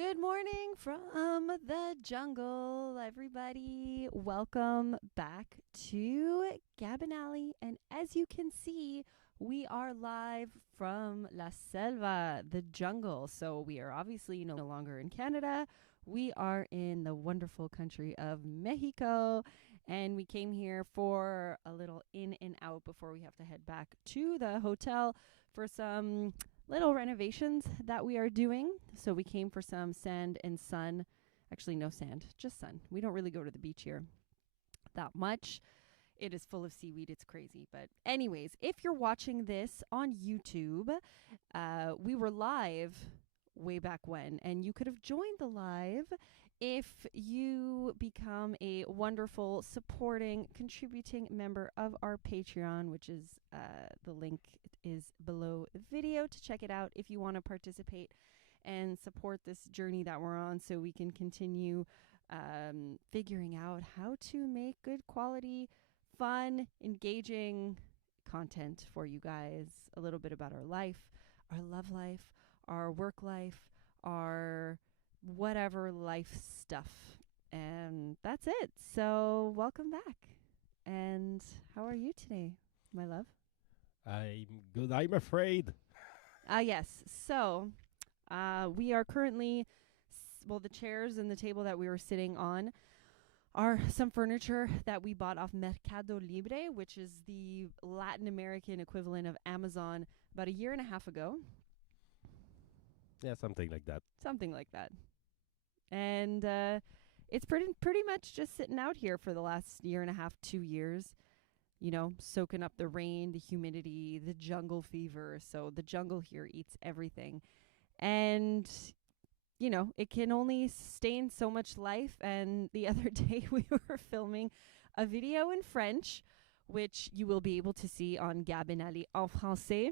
Good morning from the jungle, everybody. Welcome back to Gabin Alley. And as you can see, we are live from La Selva, the jungle. So we are obviously no longer in Canada. We are in the wonderful country of Mexico. And we came here for a little in and out before we have to head back to the hotel for some little renovations that we are doing. So we came for some sand and sun. Actually, no sand, just sun. We don't really go to the beach here that much. It is full of seaweed. It's crazy. But anyways, if you're watching this on YouTube, we were live way back when, and you could have joined the live if you become a wonderful supporting contributing member of our Patreon, which is the link is below the video to check it out if you want to participate and support this journey that we're on, so we can continue figuring out how to make good quality, fun, engaging content for you guys. A little bit about our life, our love life, our work life, our whatever life stuff. And that's it. So welcome back. And how are you today, my love? I'm good. I'm afraid. Yes. So we are currently, the chairs and the table that we were sitting on are some furniture that we bought off Mercado Libre, which is the Latin American equivalent of Amazon, about a year and a half ago. Yeah, something like that. Something like that. And it's pretty much just sitting out here for the last year and a half, 2 years, you know, soaking up the rain, the humidity, the jungle fever. So the jungle here eats everything. And, you know, it can only sustain so much life. And the other day we were filming a video in French, which you will be able to see on Gabin Alley en français.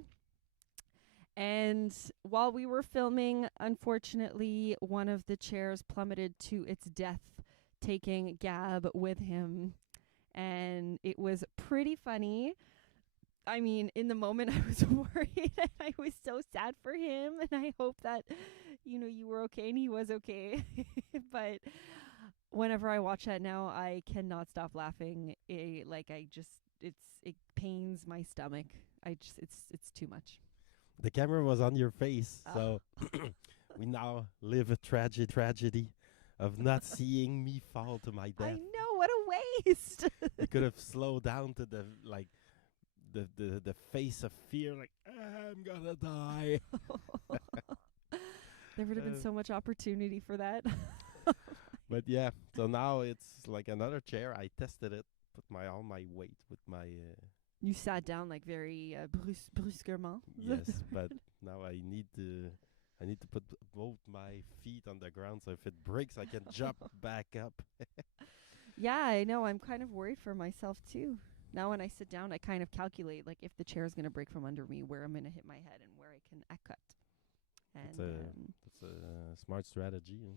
And while we were filming, unfortunately, one of the chairs plummeted to its death, taking Gab with him. And it was pretty funny. I mean, in the moment, I was worried and I was so sad for him. And I hope that, you know, you were okay and he was okay. But whenever I watch that now, I cannot stop laughing. It pains my stomach. It's too much. The camera was on your face, so we now live a tragedy of not seeing me fall to my I death. know, what a waste. You could have slowed down to the face of fear, like I'm gonna die. There would have been so much opportunity for that. But yeah, so now it's like another chair. I tested it, put all my weight with my. You sat down like very brusquement. Yes, but now I need to put both my feet on the ground, so if it breaks, I can jump back up. Yeah, I know. I'm kind of worried for myself too. Now when I sit down, I kind of calculate like if the chair is going to break from under me, where I'm going to hit my head and where I can cut. And That's a smart strategy.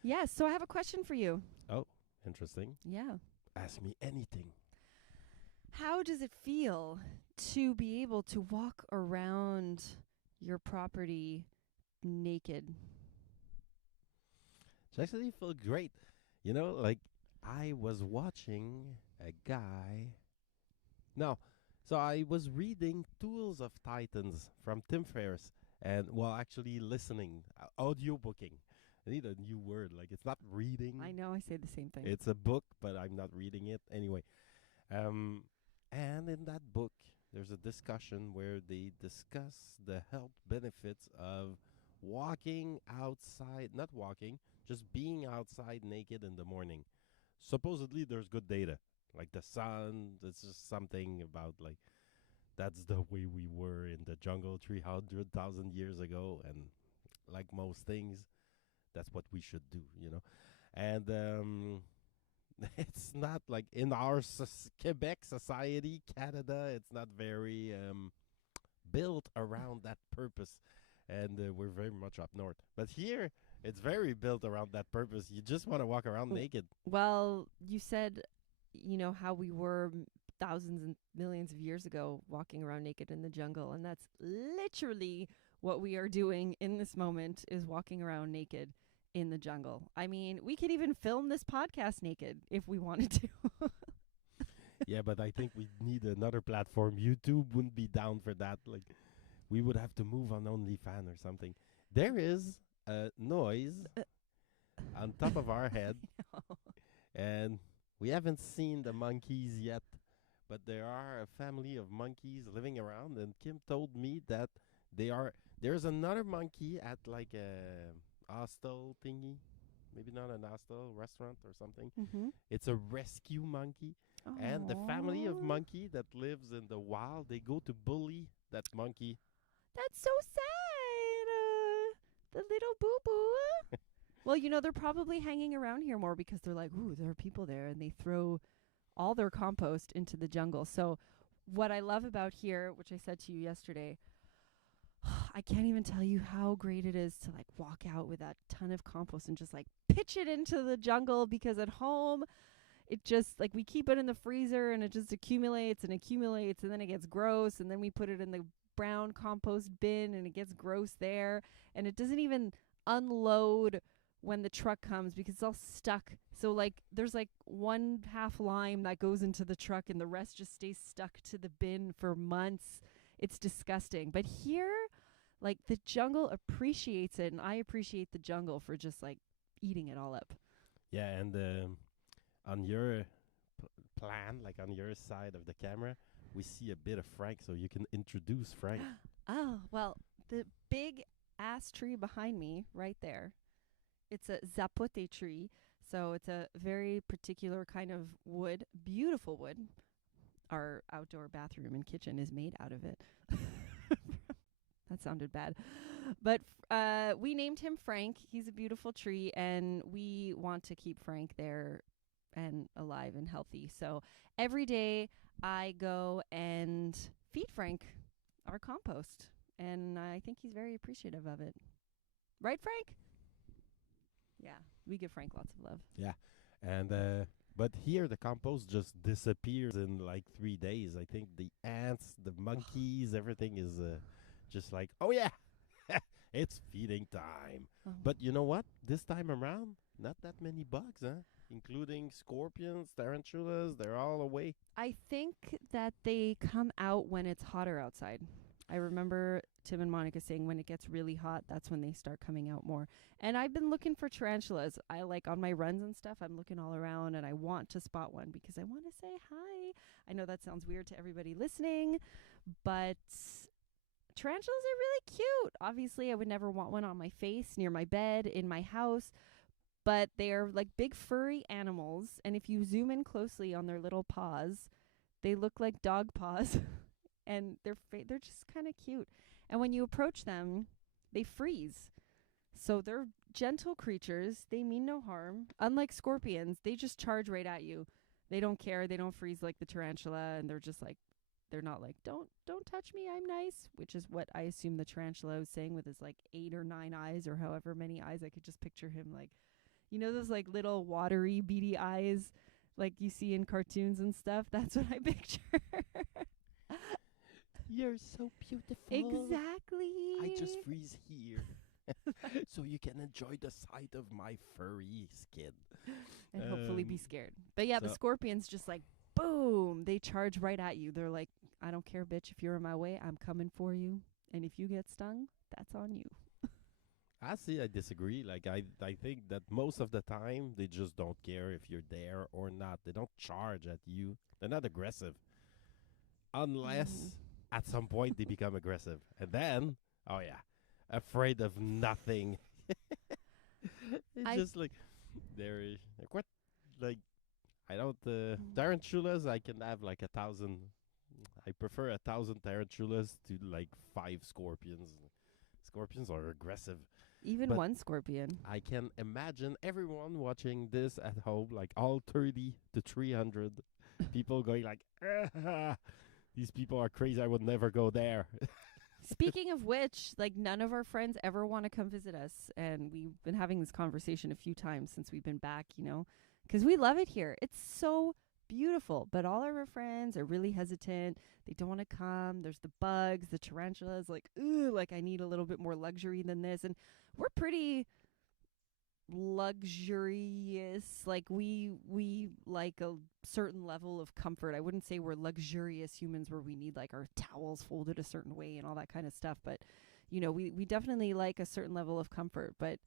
yeah, so I have a question for you. Oh, interesting. Yeah. Ask me anything. How does it feel to be able to walk around your property naked? It actually felt great. You know, like I was watching a guy. No, so I was reading Tools of Titans from Tim Ferriss, and actually listening, audiobooking. I need a new word. Like it's not reading. I know, I say the same thing. It's a book, but I'm not reading it anyway. And in that book, there's a discussion where they discuss the health benefits of walking outside, not walking, just being outside naked in the morning. Supposedly, there's good data. Like the sun, it's just something about like, that's the way we were in the jungle 300,000 years ago. And like most things, that's what we should do, you know? And, it's not like in our Quebec society, Canada, it's not very built around that purpose. And we're very much up north. But here, it's very built around that purpose. You just want to walk around naked. Well, you said, you know, how we were thousands and millions of years ago walking around naked in the jungle. And that's literally what we are doing in this moment, is walking around naked in the jungle. I mean, we could even film this podcast naked if we wanted to. Yeah, but I think we need another platform. YouTube wouldn't be down for that. Like, we would have to move on OnlyFans or something. There is a noise on top of our head, and we haven't seen the monkeys yet, but there are a family of monkeys living around, and Kim told me that there's another monkey at like a hostel thingy, maybe not an hostel, restaurant or something. Mm-hmm. It's a rescue monkey. And the family of monkey that lives in the wild, they go to bully that monkey. That's so sad. The little boo boo. Well, they're probably hanging around here more because they're like, ooh, there are people there, and they throw all their compost into the jungle. So, what I love about here, which I said to you yesterday, I can't even tell you how great it is to like walk out with that ton of compost and just like pitch it into the jungle, because at home it just like we keep it in the freezer and it just accumulates and accumulates, and then it gets gross, and then we put it in the brown compost bin and it gets gross there, and it doesn't even unload when the truck comes because it's all stuck. So like there's like 1/2 lime that goes into the truck and the rest just stays stuck to the bin for months. It's disgusting. But here, like, the jungle appreciates it, and I appreciate the jungle for just like eating it all up. Yeah, and on your plan, like on your side of the camera, we see a bit of Frank, so you can introduce Frank. Oh, well, the big ass tree behind me right there, it's a zapote tree. So it's a very particular kind of wood, beautiful wood. Our outdoor bathroom and kitchen is made out of it. That sounded bad. But we named him Frank. He's a beautiful tree, and we want to keep Frank there and alive and healthy. So every day I go and feed Frank our compost, and I think he's very appreciative of it. Right, Frank? Yeah, we give Frank lots of love. Yeah, and but here the compost just disappears in like 3 days. I think the ants, the monkeys, everything is just like, oh yeah, it's feeding time. Oh. But you know what? This time around, not that many bugs, huh? Including scorpions, tarantulas, they're all away. I think that they come out when it's hotter outside. I remember Tim and Monica saying when it gets really hot, that's when they start coming out more. And I've been looking for tarantulas. I like on my runs and stuff, I'm looking all around and I want to spot one because I want to say hi. I know that sounds weird to everybody listening, but tarantulas are really cute. Obviously, I would never want one on my face, near my bed, in my house, but they are like big furry animals. And if you zoom in closely on their little paws, they look like dog paws. And they're just kind of cute. And when you approach them, they freeze. So they're gentle creatures. They mean no harm. Unlike scorpions, they just charge right at you. They don't care. They don't freeze like the tarantula, and they're just like, they're not like, don't touch me, I'm nice, which is what I assume the tarantula was saying with his like 8 or 9 eyes or however many eyes. I could just picture him like, those like little watery beady eyes like you see in cartoons and stuff. That's what I picture. You're so beautiful. Exactly. I just freeze here. So you can enjoy the sight of my furry skin. And hopefully be scared. But yeah, the so- scorpions just like, boom, they charge right at you. They're like, I don't care, bitch. If you're in my way, I'm coming for you. And if you get stung, that's on you. I disagree. Like, I think that most of the time, they just don't care if you're there or not. They don't charge at you. They're not aggressive. Unless at some point they become aggressive. And then, oh yeah, afraid of nothing. It's just like, they're quite, like, I don't, tarantulas, I can have like 1,000. I prefer 1,000 tarantulas to like 5 scorpions. Scorpions are aggressive. Even But one scorpion. I can imagine everyone watching this at home, like all 30 to 300 people going like, these people are crazy. I would never go there. Speaking of which, like none of our friends ever want to come visit us. And we've been having this conversation a few times since we've been back, because we love it here. It's so beautiful. But all of our friends are really hesitant. They don't want to come. There's the bugs, the tarantulas, like, ooh, like I need a little bit more luxury than this. And we're pretty luxurious. Like we like a certain level of comfort. I wouldn't say we're luxurious humans where we need like our towels folded a certain way and all that kind of stuff, but we definitely like a certain level of comfort, but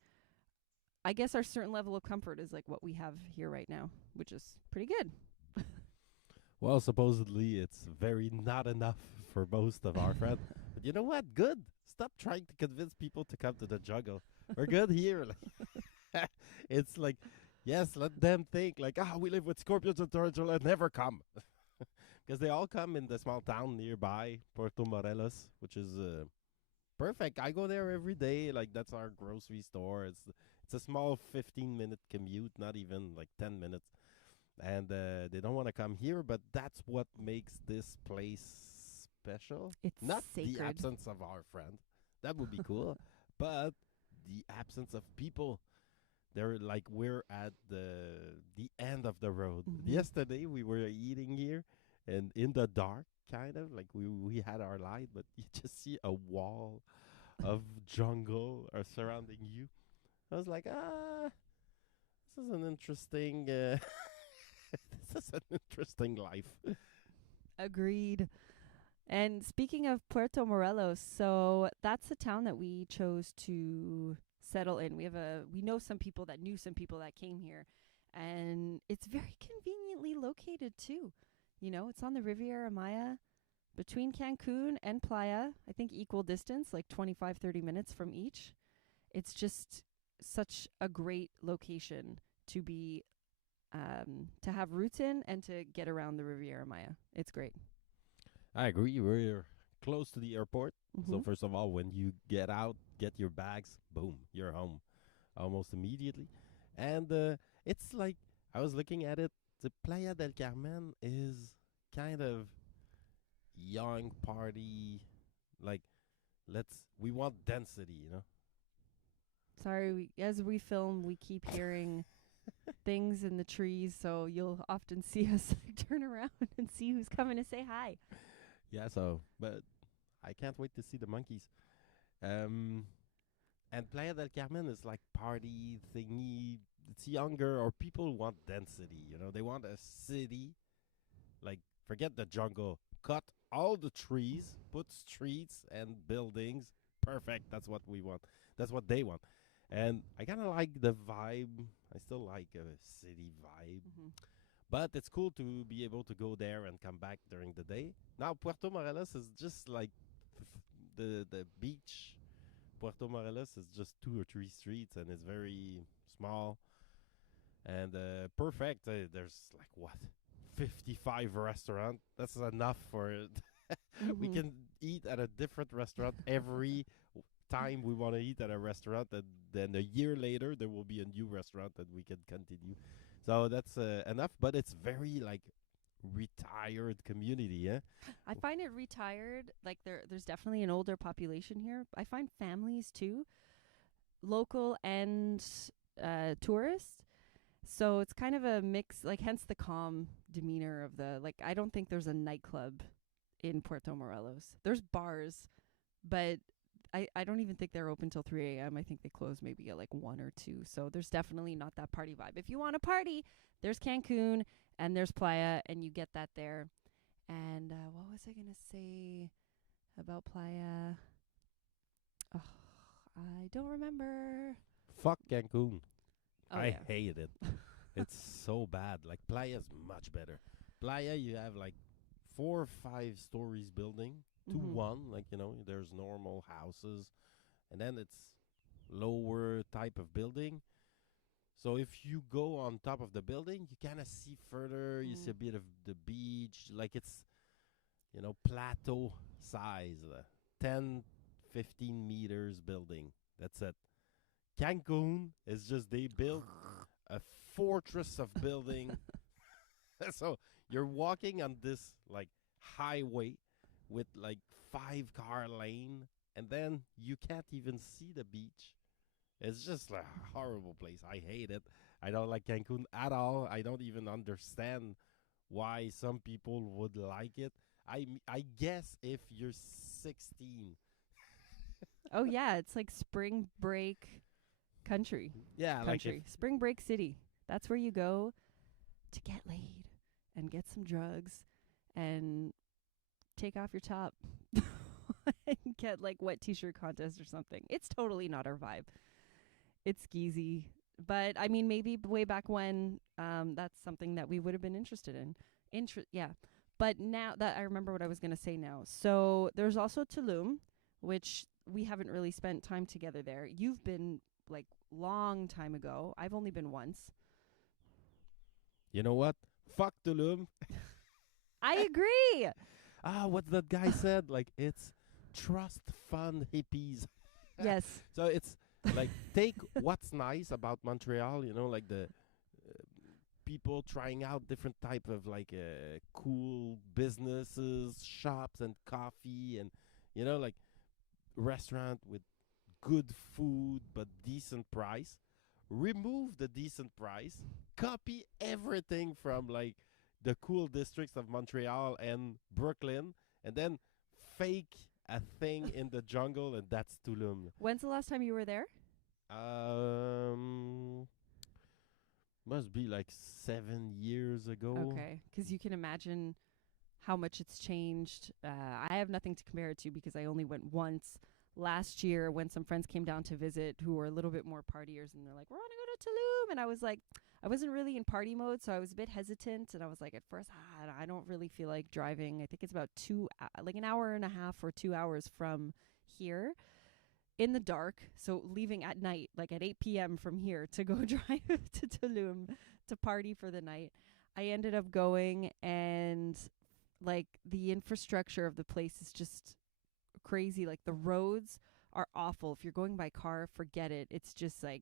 I guess our certain level of comfort is like what we have here right now, which is pretty good. Well, supposedly it's very not enough for most of our friends. But you know what? Good. Stop trying to convince people to come to the jungle. We're good here. Like, it's like, yes, let them think like, we live with scorpions and tarantula. Never come, because they all come in the small town nearby, Puerto Morelos, which is perfect. I go there every day. Like that's our grocery store. It's a small 15-minute commute, not even like 10 minutes, and they don't want to come here, but that's what makes this place special. It's Not the sacred. absence of our friend, that would be cool, but the absence of people. They're like we're at the end of the road. Mm-hmm. Yesterday we were eating here, and in the dark, kind of like we had our light, but you just see a wall of jungle are surrounding you. I was like, this is an interesting. This is an interesting life. Agreed. And speaking of Puerto Morelos, so that's the town that we chose to settle in. We know some people that knew some people that came here, and it's very conveniently located too. It's on the Riviera Maya between Cancun and Playa. I think equal distance, like 25 30 minutes from each. It's just such a great location to be to have roots in and to get around the Riviera Maya. It's great. I agree. We're close to the airport. Mm-hmm. So first of all, when you get out, get your bags, boom, you're home almost immediately. And it's like I was looking at it. The Playa del Carmen is kind of young party. Like we want density. Sorry, as we film, we keep hearing things in the trees, so you'll often see us turn around and see who's coming to say hi. Yeah. So, but I can't wait to see the monkeys. Um, and Playa del Carmen is like party thingy. It's younger, or people want density. They want a city. Like forget the jungle. Cut all the trees, put streets and buildings. Perfect. That's what we want. That's what they want. And I kind of like the vibe. I still like a city vibe. Mm-hmm. But it's cool to be able to go there and come back during the day. Now Puerto Morelos is just like the beach. Puerto Morelos is just 2 or 3 streets, and it's very small and perfect. There's like what 55 restaurant. That's enough for it. We Mm-hmm. can eat at a different restaurant every time we want to eat at a restaurant, and then a year later there will be a new restaurant that we can continue. So that's enough, but it's very like retired community, yeah. I find it retired. Like there's definitely an older population here. I find families too, local and tourist. So it's kind of a mix, like hence the calm demeanor of the like. I don't think there's a nightclub in Puerto Morelos. There's bars, but I don't even think they're open till 3 a.m. I think they close maybe at like 1 or 2. So there's definitely not that party vibe. If you want to party, there's Cancun and there's Playa, and you get that there. And what was I going to say about Playa? Oh, I don't remember. Fuck Cancun. Oh, I yeah. hate it. It's so bad. Like Playa's much better. Playa, you have like 4 or 5 stories building to Mm-hmm. one. Like there's normal houses, and then it's lower type of building. So if you go on top of the building, you kind of see further. You see Mm. a bit of the beach. Like it's plateau size, 10, 15 meters building. That's it. Cancun is just they build a fortress of building. So you're walking on this like highway with like 5 car lane, and then you can't even see the beach. It's just like a horrible place. I hate it. I don't like Cancun at all. I don't even understand why some people would like it. I guess if you're 16. Oh, yeah. It's like spring break Country. Yeah, like if Country. Spring Break City. That's where you go to get laid and get some drugs and take off your top and get like wet t-shirt contest or something. It's totally not our vibe. It's skeezy. But I mean, maybe way back when, that's something that we would have been interested in. Yeah. But now that I remember what I was going to say now. So there's also Tulum, which we haven't really spent time together there. You've been like long time ago. I've only been once. you know what? Fuck Tulum. I agree. What's that guy said? Like it's trust fund hippies. Yes. So it's like take what's nice about Montreal, you know, like the people trying out different type of like cool businesses, shops and coffee and you know like restaurant with good food but decent price. Remove the decent price, copy everything from like the cool districts of Montreal and Brooklyn and then fake a thing in the jungle and that's Tulum. When's the last time you were there? Um, must be like 7 years ago. Okay, because you can imagine how much it's changed. I have nothing to compare it to because I only went once last year when some friends came down to visit who were a little bit more partiers, and they're like, "We're gonna go to Tulum," and I was like, I wasn't really in party mode, so I was a bit hesitant, and I was like, at first, I don't really feel like driving. I think it's about like an hour and a half or 2 hours from here in the dark, so leaving at night, like at 8 p.m. from here to go drive to Tulum to party for the night. I ended up going, and like the infrastructure of the place is just crazy. Like the roads are awful. If you're going by car, forget it. It's just like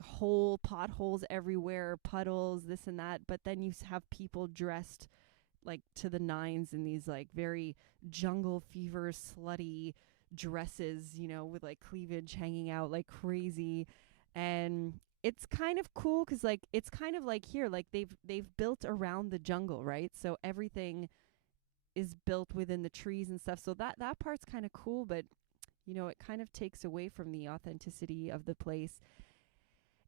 whole potholes everywhere, puddles, this and that. But then you have people dressed like to the nines in these like very jungle fever slutty dresses, you know, with like cleavage hanging out like crazy. And it's kind of cool because like it's kind of like here, like they've built around the jungle, right? So everything is built within the trees and stuff. So that part's kind of cool, but you know, it kind of takes away from the authenticity of the place.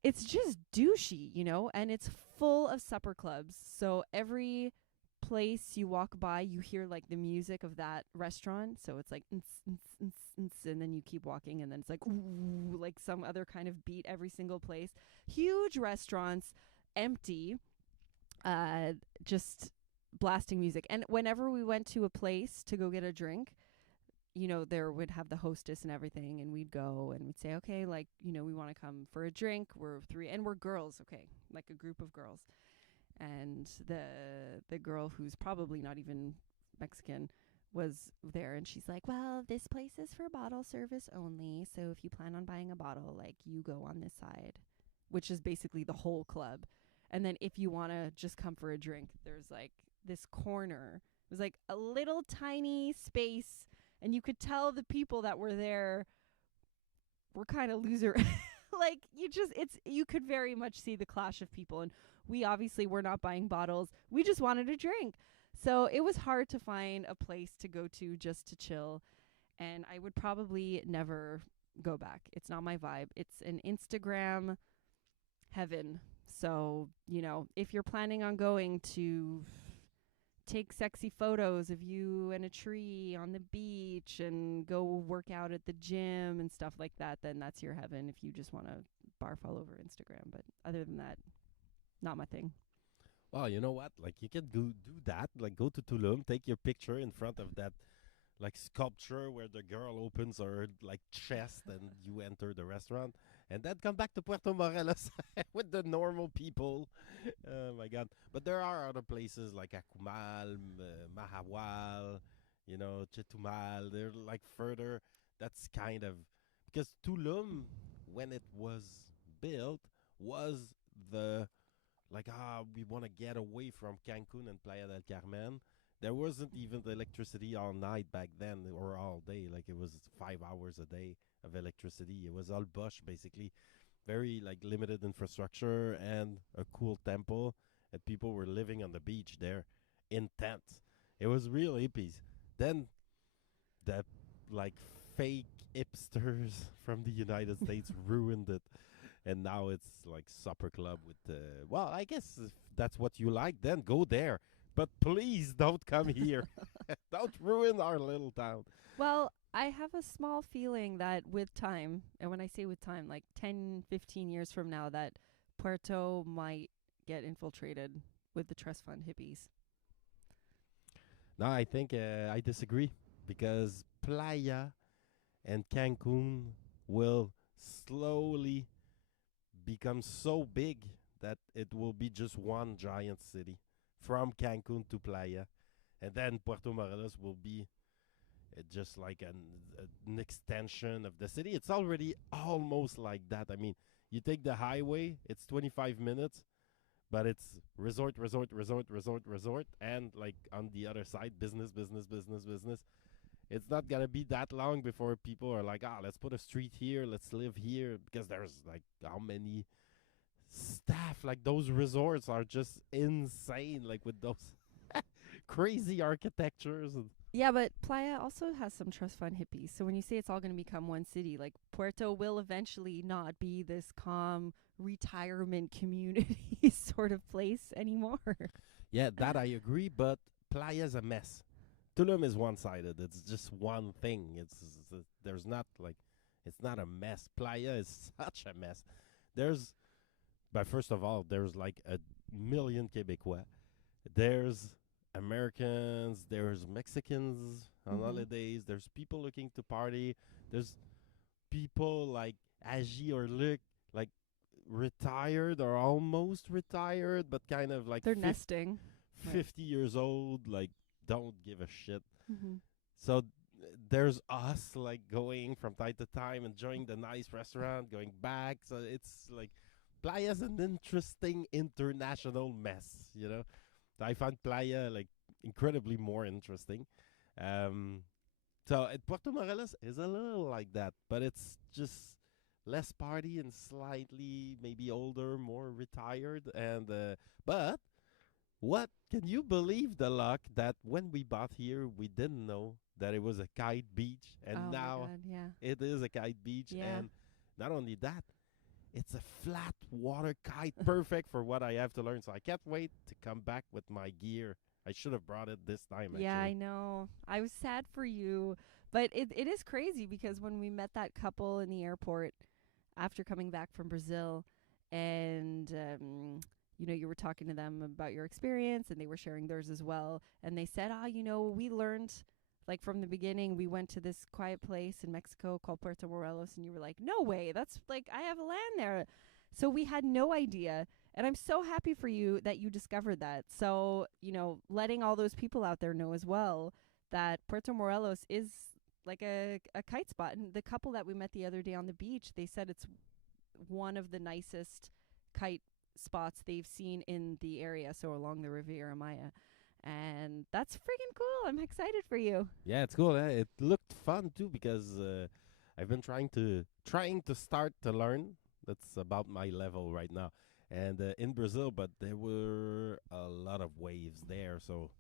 It's just douchey, you know, and it's full of supper clubs. So every place you walk by, you hear like the music of that restaurant. So it's like, and then you keep walking, and then it's like, ooh, like some other kind of beat every single place. Huge restaurants, empty, just blasting music. And whenever we went to a place to go get a drink, you know, there would have the hostess and everything, and we'd go and we'd say, okay, like, you know, we want to come for a drink. We're three, and we're girls, okay, like a group of girls. And the girl who's probably not even Mexican was there, and she's like, well, this place is for bottle service only, so if you plan on buying a bottle, like, you go on this side, which is basically the whole club. And then if you want to just come for a drink, there's like this corner. It was like a little tiny space, and you could tell the people that were there were kind of loser. Like you could very much see the clash of people, and we obviously were not buying bottles. We just wanted a drink. So it was hard to find a place to go to just to chill, and I would probably never go back. It's not my vibe. It's an Instagram heaven. So, you know, if you're planning on going to take sexy photos of you and a tree on the beach and go work out at the gym and stuff like that, then that's your heaven if you just want to barf all over Instagram. But other than that, not my thing. Well, you know what? Like you can do that. Like go to Tulum, take your picture in front of that like sculpture where the girl opens her like chest and you enter the restaurant, and then come back to Puerto Morelos with the normal people. Oh my God! But there are other places like Akumal, Mahahual, you know, Chetumal. They're like further. That's kind of because Tulum, when it was built, was the like we want to get away from Cancun and Playa del Carmen. There wasn't even the electricity all night back then or all day. Like it was 5 hours a day of electricity. It was all bush basically, very like limited infrastructure and a cool temple, and people were living on the beach there in tents. It was real hippies. Then the like fake hipsters from the United States ruined it, and now it's like supper club with well, I guess if that's what you like, then go there. But please don't come here. Don't ruin our little town. Well, I have a small feeling that with time, and when I say with time, like 10, 15 years from now, that Puerto might get infiltrated with the trust fund hippies. No, I think I disagree because Playa and Cancun will slowly become so big that it will be just one giant city from Cancun to Playa. And then Puerto Morelos will be just like an extension of the city. It's already almost like that. I mean, you take the highway, it's 25 minutes, but it's resort, resort, resort, resort, resort, and like on the other side, business, business, business, business. It's not gonna be that long before people are like, let's put a street here, let's live here, because there's like how many staff, like those resorts are just insane, like with those crazy architectures and Yeah, but Playa also has some trust fund hippies. So when you say it's all going to become one city, like Puerto will eventually not be this calm retirement community sort of place anymore. yeah, that I agree, but Playa's a mess. Tulum is one-sided. It's just one thing. There's not like it's not a mess. Playa is such a mess. There's but first of all, there's like a million Quebecois. There's Americans. There's Mexicans on Mhm. holidays. There's people looking to party. There's people like Agi or Luc, like retired or almost retired, but kind of like They're nesting. Right. 50 years old, like don't give a shit. Mhm. So there's us like going from time to time, enjoying the nice restaurant, going back. So it's like Playa's an interesting international mess, you know. I find Playa like incredibly more interesting. Um, so Puerto Morelos is a little like that, but it's just less party and slightly maybe older, more retired. And but what can you believe the luck that when we bought here, we didn't know that it was a kite beach, and Oh my now god, yeah. it is a kite beach, Yeah. and not only that, it's a flat water kite, perfect for what I have to learn. So I can't wait to come back with my gear. I should have brought it this time, Yeah, I actually. know. I was sad for you, but it is crazy because when we met that couple in the airport after coming back from Brazil, and you were talking to them about your experience, and they were sharing theirs as well, and they said, we learned. Like from the beginning, we went to this quiet place in Mexico called Puerto Morelos, and you were like, "No way, that's like I have a land there." So we had no idea, and I'm so happy for you that you discovered that. So, letting all those people out there know as well that Puerto Morelos is like a kite spot. And the couple that we met the other day on the beach, they said it's one of the nicest kite spots they've seen in the area, so along the Riviera Maya. And that's freaking cool. I'm excited for you. Yeah, it's cool. Eh? It looked fun too because I've been trying to start to learn. That's about my level right now. And in Brazil, but there were a lot of waves there, so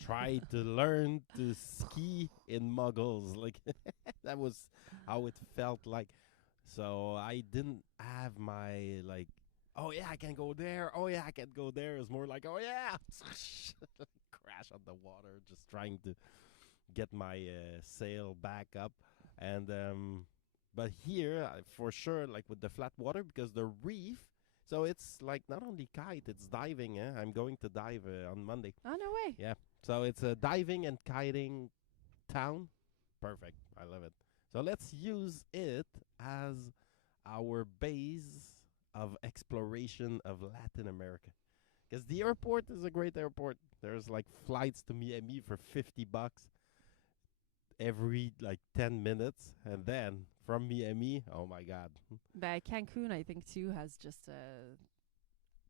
try to learn to ski in muggles. Like that was how it felt like. So I didn't have my like. Oh yeah, I can go there. Oh yeah, I can go there. It's more like, oh yeah, crash on the water, just trying to get my sail back up. And but here for sure, like with the flat water, because the reef. So it's like not only kite, it's diving. I'm going to dive on Monday. Oh, no way. Yeah. So it's a diving and kiting town. Perfect. I love it. So let's use it as our base of exploration of Latin America. Because the airport is a great airport. There's like flights to Miami for $50 every like 10 minutes. And then from Miami, oh my God. But Cancun, I think, too, has just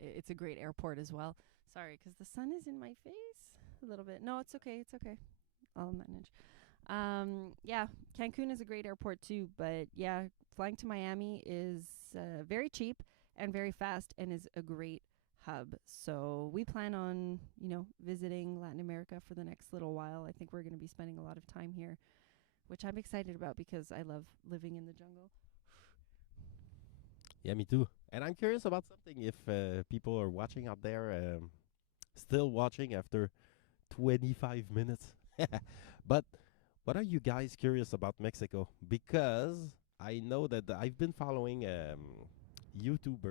it's a great airport as well. Sorry, because the sun is in my face a little bit. No, it's okay. It's okay. I'll manage. Yeah, Cancun is a great airport too, but yeah, flying to Miami is very cheap and very fast and is a great hub. So we plan on, visiting Latin America for the next little while. I think we're going to be spending a lot of time here which I'm excited about because I love living in the jungle. Yeah, me too. And I'm curious about something. If people are watching out there, still watching after 25 minutes. But what are you guys curious about Mexico? Because I know that I've been following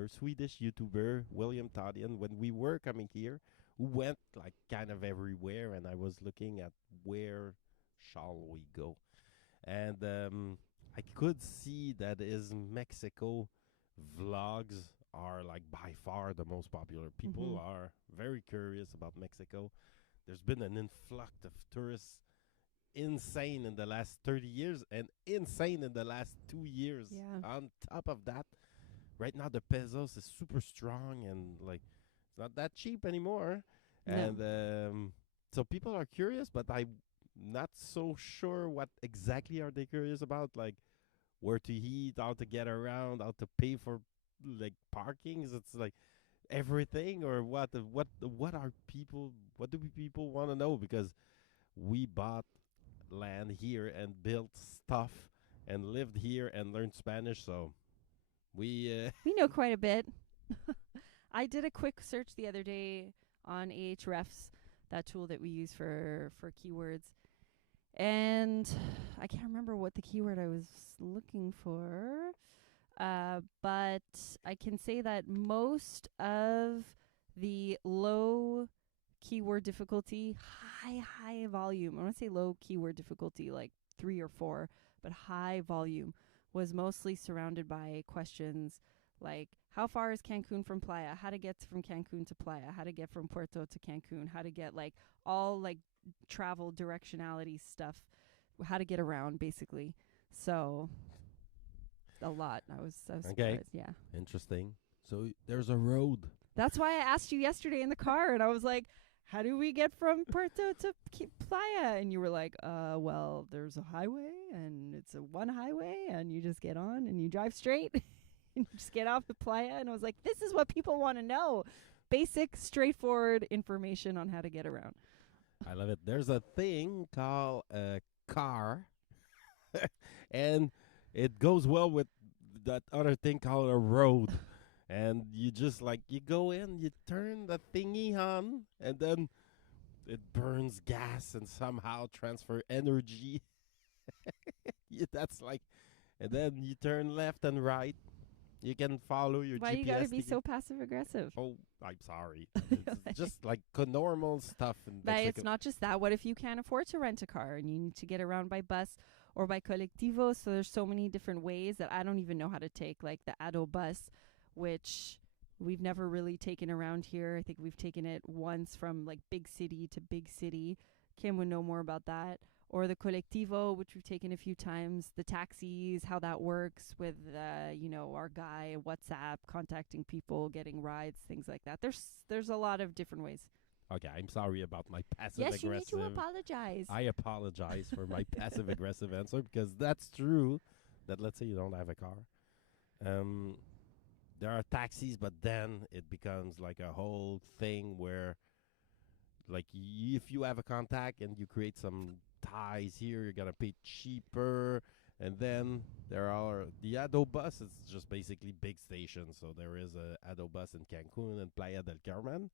Swedish YouTuber William Tadian when we were coming here, who went like kind of everywhere, and I was looking at where shall we go, and I could see that his Mexico vlogs are like by far the most popular. People Mm-hmm. are very curious about Mexico. There's been an influx of tourists, insane in the last 30 years and insane in the last 2 years. Yeah. On top of that, right now the pesos is super strong and like it's not that cheap anymore. No. And so people are curious, but I'm not so sure what exactly are they curious about. Like where to eat, how to get around, how to pay for like parkings. It's like everything or what? What are people? What do people want to know? Because we bought land here and built stuff and lived here and learned Spanish, so we We know quite a bit. I did a quick search the other day on Ahrefs, that tool that we use for keywords, and I can't remember what the keyword I was looking for. But I can say that most of the low keyword difficulty, high volume. I want to say low keyword difficulty, like 3 or 4, but high volume was mostly surrounded by questions like how far is Cancun from Playa? How to get from Cancun to Playa? How to get from Puerto to Cancun? How to get like all like travel directionality stuff? How to get around basically. So a lot. I was okay, surprised. Yeah. interesting. So there's a road. That's why I asked you yesterday in the car, and I was like, "How do we get from Puerto to Playa?" And you were like, well, there's a highway, and it's a one highway, and you just get on and you drive straight, and you just get off the Playa." And I was like, "This is what people want to know: basic, straightforward information on how to get around." I love it. There's a thing called a car, and it goes well with that other thing called a road. And you just like you go in, you turn the thingy on, and then it burns gas and somehow transfer energy. That's like, and then you turn left and right. You can follow your Why you gotta GPS be thingy. so passive aggressive? Oh, I'm sorry. It's just like normal stuff in But Mexico. it's not just that. What if you can't afford to rent a car and you need to get around by bus or by colectivo? So there's so many different ways that I don't even know how to take, like the Ado bus, which we've never really taken around here. I think we've taken it once from like big city to big city. Kim would know more about that. Or the colectivo, which we've taken a few times. The taxis, how that works with, our guy, WhatsApp, contacting people, getting rides, things like that. There's a lot of different ways. Okay, I'm sorry about my passive Yes, you need aggressive. to apologize. I apologize for my passive aggressive answer because that's true. That let's say you don't have a car. Um, there are taxis, but then it becomes like a whole thing where, like, if you have a contact and you create some ties here, you're gonna pay cheaper. And then there are the Ado bus. It's just basically big stations. So there is a Ado bus in Cancun and Playa del Carmen,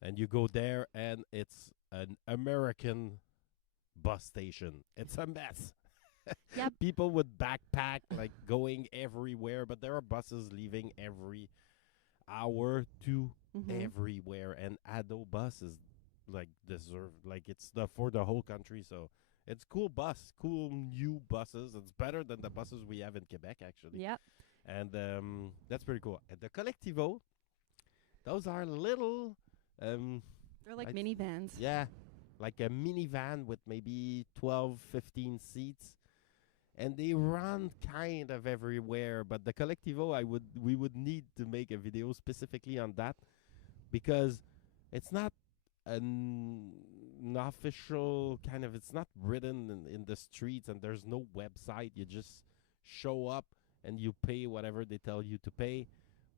and you go there, and it's an American bus station. It's a mess. Yep. People would backpack, like going everywhere, but there are buses leaving every hour to everywhere, and Ado bus is like deserved, like it's the for the whole country. So it's cool new buses. It's better than the buses we have in Quebec, actually. Yep. And that's pretty cool. And the Collectivo, those are little, um, They're like I- minivans. yeah, like a minivan with maybe 12, 15 seats. And they run kind of everywhere, but the Collectivo, we would need to make a video specifically on that because it's not an official kind of. It's not written in the streets, and there's no website. You just show up and you pay whatever they tell you to pay,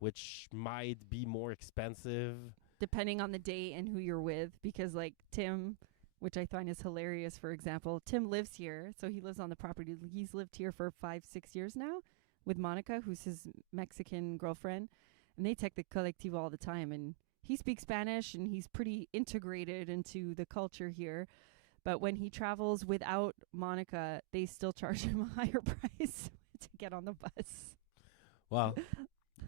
which might be more expensive. Depending on the day and who you're with, because like Tim which I find is hilarious. For example, Tim lives here, so he lives on the property. He's lived here for 5-6 years now with Monica, who's his Mexican girlfriend, and they take the colectivo all the time. And he speaks Spanish, and he's pretty integrated into the culture here. But when he travels without Monica, they still charge him a higher price to get on the bus. Well,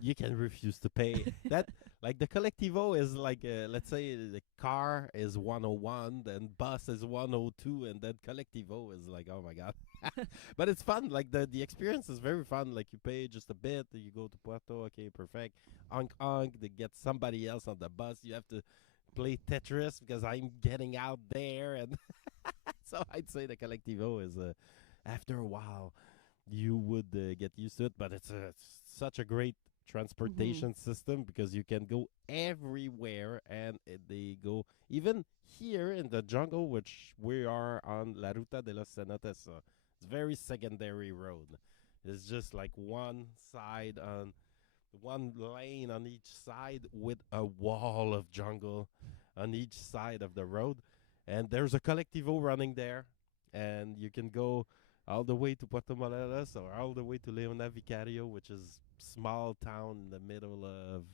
you can refuse to pay. That like the collectivo is like let's say the car is 101, then bus is 102, and then collectivo is like, oh my god. But it's fun. Like the experience is very fun. Like you pay just a bit, you go to Puerto, okay, perfect. Onk, they get somebody else on the bus. You have to play Tetris because I'm getting out there, and so I'd say the collectivo is after a while you would get used to it, but it's such a great transportation system because you can go everywhere, and they go even here in the jungle, which we are on La Ruta de los Cenotes. It's very secondary road. It's just like one side on one lane on each side with a wall of jungle on each side of the road, and there's a collectivo running there, and you can go all the way to Puerto Morelos or all the way to Leona Vicario, which is small town in the middle of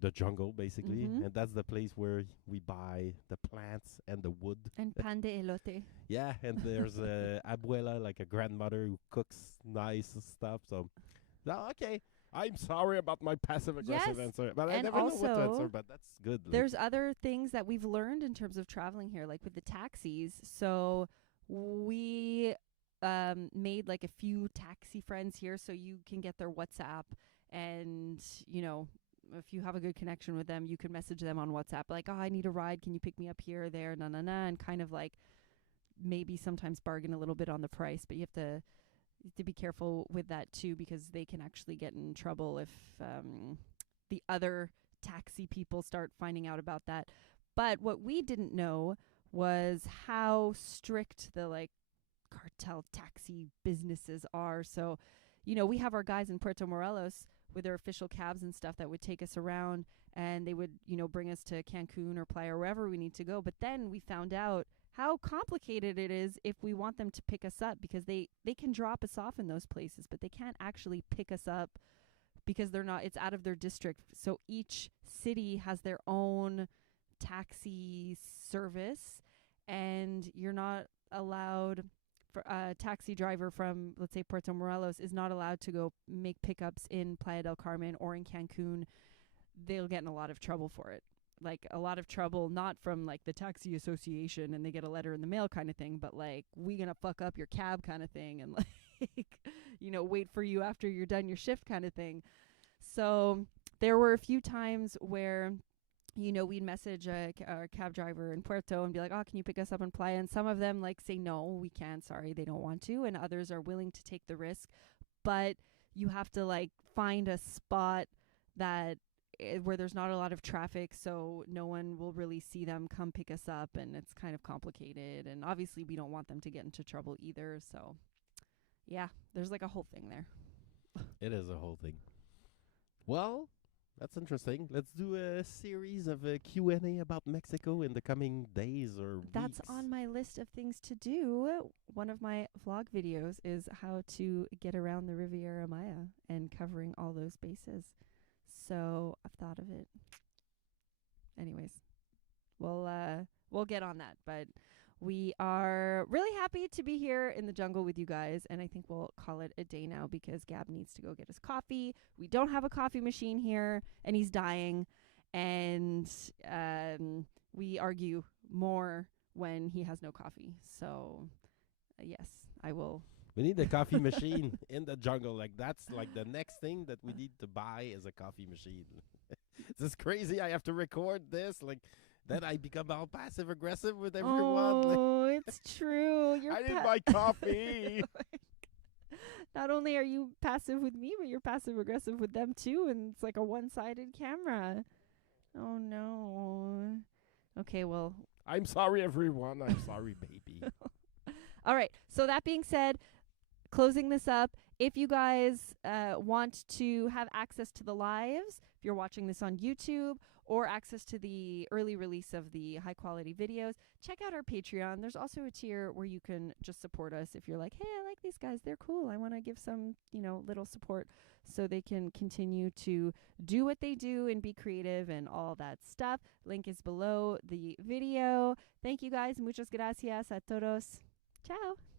the jungle, basically. Mm-hmm. And that's the place where we buy the plants and the wood. And pan de elote. Yeah, and there's a abuela, like a grandmother who cooks nice stuff. So, no, okay. I'm sorry about my passive-aggressive Yes, answer, but I and never know what to also, answer, but that's good. Like, there's other things that we've learned in terms of traveling here, like with the taxis. So we made like a few taxi friends here, so you can get their WhatsApp, and you know, if you have a good connection with them, you can message them on WhatsApp, like, oh, I need a ride, can you pick me up here or there, and kind of like maybe sometimes bargain a little bit on the price, but you have to be careful with that too, because they can actually get in trouble if the other taxi people start finding out about that. But what we didn't know was how strict the like cartel taxi businesses are. So, you know, we have our guys in Puerto Morelos with their official cabs and stuff that would take us around, and they would, you know, bring us to Cancun or Playa or wherever we need to go. But then we found out how complicated it is if we want them to pick us up, because they can drop us off in those places, but they can't actually pick us up because it's out of their district. So each city has their own taxi service, and you're not allowed, for a taxi driver from, let's say, Puerto Morelos is not allowed to go make pickups in Playa del Carmen or in Cancun. They'll get in a lot of trouble for it. Like a lot of trouble, not from like the taxi association and they get a letter in the mail kind of thing, but like, we gonna fuck up your cab kind of thing, and like, you know, wait for you after you're done your shift kind of thing. So there were a few times where, you know, we'd message a cab driver in Puerto and be like, oh, can you pick us up in Playa? And some of them like say, no, we can't, sorry, they don't want to. And others are willing to take the risk. But you have to like find a spot that where there's not a lot of traffic, so no one will really see them come pick us up, and it's kind of complicated. And obviously we don't want them to get into trouble either. So yeah, there's like a whole thing there. it is a whole thing. Well, that's interesting. Let's do a series of Q&A about Mexico in the coming days or That's weeks. on my list of things to do. One of my vlog videos is how to get around the Riviera Maya and covering all those bases. So I've thought of it. Anyways, we'll get on that. But we are really happy to be here in the jungle with you guys, and I think we'll call it a day now because Gab needs to go get his coffee. We don't have a coffee machine here, and he's dying, and we argue more when he has no coffee. So yes, I will. We need a coffee machine in the jungle. Like that's like the next thing that we need to buy is a coffee machine. This is crazy. I have to record this. Like then I become all passive aggressive with everyone. Oh, it's true. You're I need my coffee. Not only are you passive with me, but you're passive aggressive with them too, and it's like a one-sided camera. Oh no. Okay, well. I'm sorry, everyone. I'm sorry, baby. All right. So that being said, closing this up, if you guys want to have access to the lives, if you're watching this on YouTube, or access to the early release of the high quality videos, check out our Patreon. There's also a tier where you can just support us if you're like, hey, I like these guys. They're cool. I want to give some, little support so they can continue to do what they do and be creative and all that stuff. Link is below the video. Thank you guys. Muchas gracias a todos. Ciao.